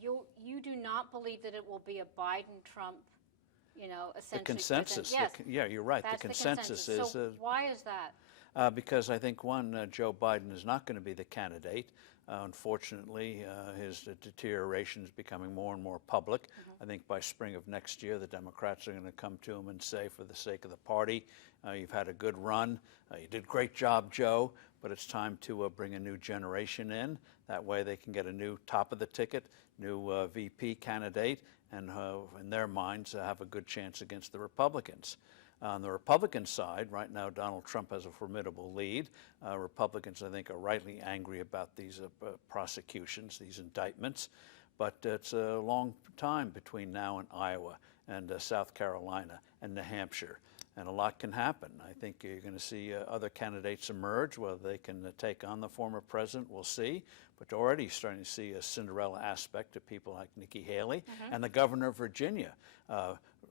you do not believe that it will be a Biden-Trump, essentially. The consensus. Yes, Yeah, you're right. that's The consensus is. So why is that? Because I think, one, Joe Biden is not going to be the candidate. Unfortunately, his deterioration is becoming more and more public. I think by spring of next year, the Democrats are going to come to him and say, for the sake of the party, you've had a good run. You did a great job, Joe, but it's time to bring a new generation in. That way they can get a new top of the ticket, new VP candidate, and in their minds have a good chance against the Republicans. On the Republican side, right now, Donald Trump has a formidable lead. Republicans, I think, are rightly angry about these prosecutions, these indictments. But it's a long time between now and Iowa and South Carolina and New Hampshire. And a lot can happen. I think you're going to see other candidates emerge. Whether they can take on the former president, we'll see. But already you're starting to see a Cinderella aspect to people like Nikki Haley and the governor of Virginia,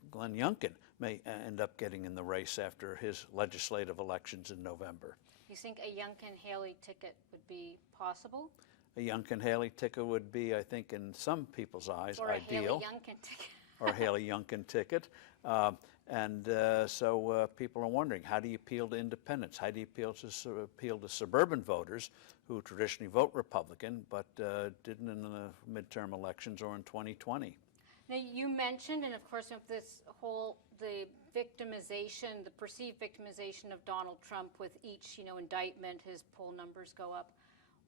Glenn Youngkin, may end up getting in the race after his legislative elections in November. You think a Youngkin-Haley ticket would be possible? A Youngkin-Haley ticket would be, I think, in some people's eyes, or ideal. Or a Haley-Youngkin ticket. Or a Haley-Youngkin ticket. So people are wondering, how do you appeal to independents? How do you appeal to suburban voters who traditionally vote Republican but didn't in the midterm elections or in 2020? Now, you mentioned, and of course, the victimization, the perceived victimization of Donald Trump with each, indictment, his poll numbers go up.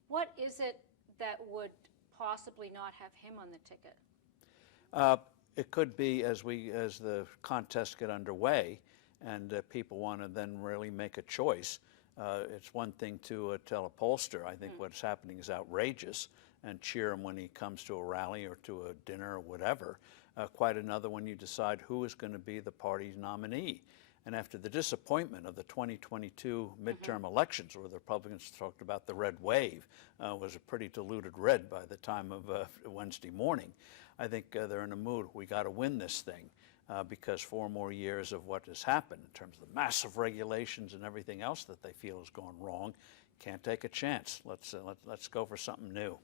What is it that would possibly not have him on the ticket? It could be as the contests get underway and people want to then really make a choice. It's one thing to tell a pollster, I think what's happening is outrageous, and cheer him when he comes to a rally or to a dinner or whatever. Quite another when you decide who is going to be the party's nominee. And after the disappointment of the 2022 midterm elections, where the Republicans talked about the red wave, was a pretty diluted red by the time of Wednesday morning, I think they're in a mood, we got to win this thing, because 4 more years of what has happened in terms of the massive regulations and everything else that they feel has gone wrong, can't take a chance. Let's go for something new.